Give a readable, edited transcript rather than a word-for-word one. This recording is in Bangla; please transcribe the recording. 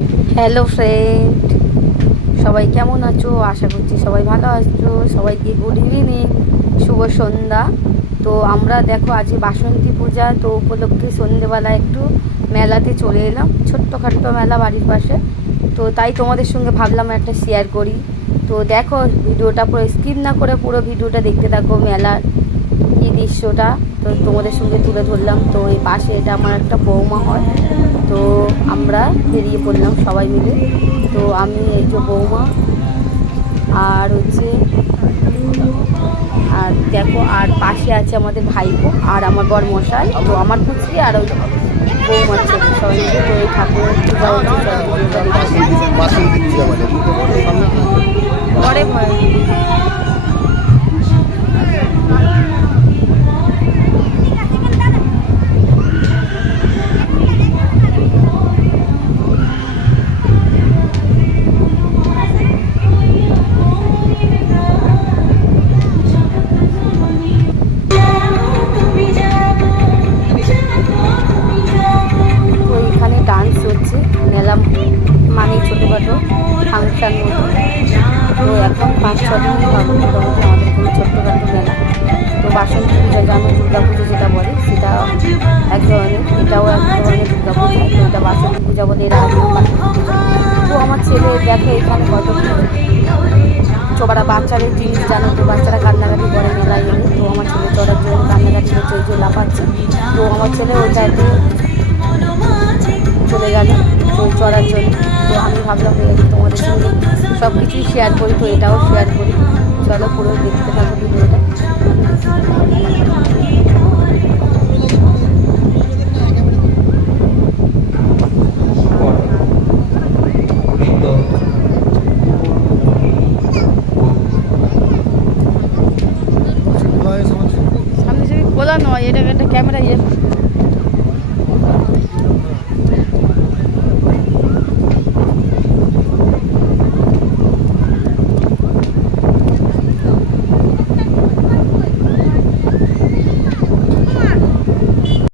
হ্যালো ফ্রেন্ড, সবাই কেমন আছো? আশা করছি সবাই ভালো আছো। সবাইকে গুড ইভিনিং, শুভ সন্ধ্যা। তো আমরা দেখো আজকে বাসন্তী পূজা, তো উপলক্ষে সন্ধ্যেবেলা একটু মেলাতে চলে এলাম। ছোট্টখাট্ট মেলা বাড়ির পাশে, তো তাই তোমাদের সঙ্গে ভাবলাম একটা শেয়ার করি। তো দেখো ভিডিওটা পুরো স্কিপ না করে পুরো ভিডিওটা দেখতে থাকো। মেলার এই দৃশ্যটা তো তোমাদের সঙ্গে তুলে ধরলাম। তো এই পাশে এটা আমার একটা বৌমা হয়, তো আমরা বেরিয়ে পড়লাম সবাই মিলে। তো আমি এই যে বৌমা আর হচ্ছে, আর দেখো আর পাশে আছে আমাদের ভাইপো আর আমার বর মশাই, তো আমার পুচকি আর ওই বৌমার ছেলে সবাই মিলে। তো এই ঠাকুরের পূজা পরে ভয়। ডান্স হচ্ছে, মেলা মানে ছোটোখাটো ফাংশান মতো। তো এখন 5-6 দিনই হবে মোটামুটি আমাদের কোনো ছোট্টখাটো মেলা। তো বাসন্তী পূজা জানো, দুর্গা পুজো যেটা বলে সেটা এক ধরনের, এটাও এক ধরনের দুর্গা পূজা। তো এটা বাসন্তী পূজা বলে, এর আগে বাসন্তী পূজা। তো আমার ছেলে দেখে এখানে কত ছোটরা বাচ্চাদের জিনিস জানো, তো বাচ্চারা কান্নাকাটি করে মেলায় এলে। তো আমার ছেলে চড়ার জন্য কান্নাকাটি করছে, ওই যে লাফাচ্ছে। তো আমার ছেলে ওইটাতে চলে গেল চড়ার জন্য। তো আমি ভাবলাম তোমাদের সঙ্গে সব কিছুই শেয়ার করি, তো এটাও শেয়ার করি। চলো পুরো দেখতে থাকো ভিডিওটা। সামনে ছবি খোলা নয়, এটা একটা ক্যামেরা ইয়ে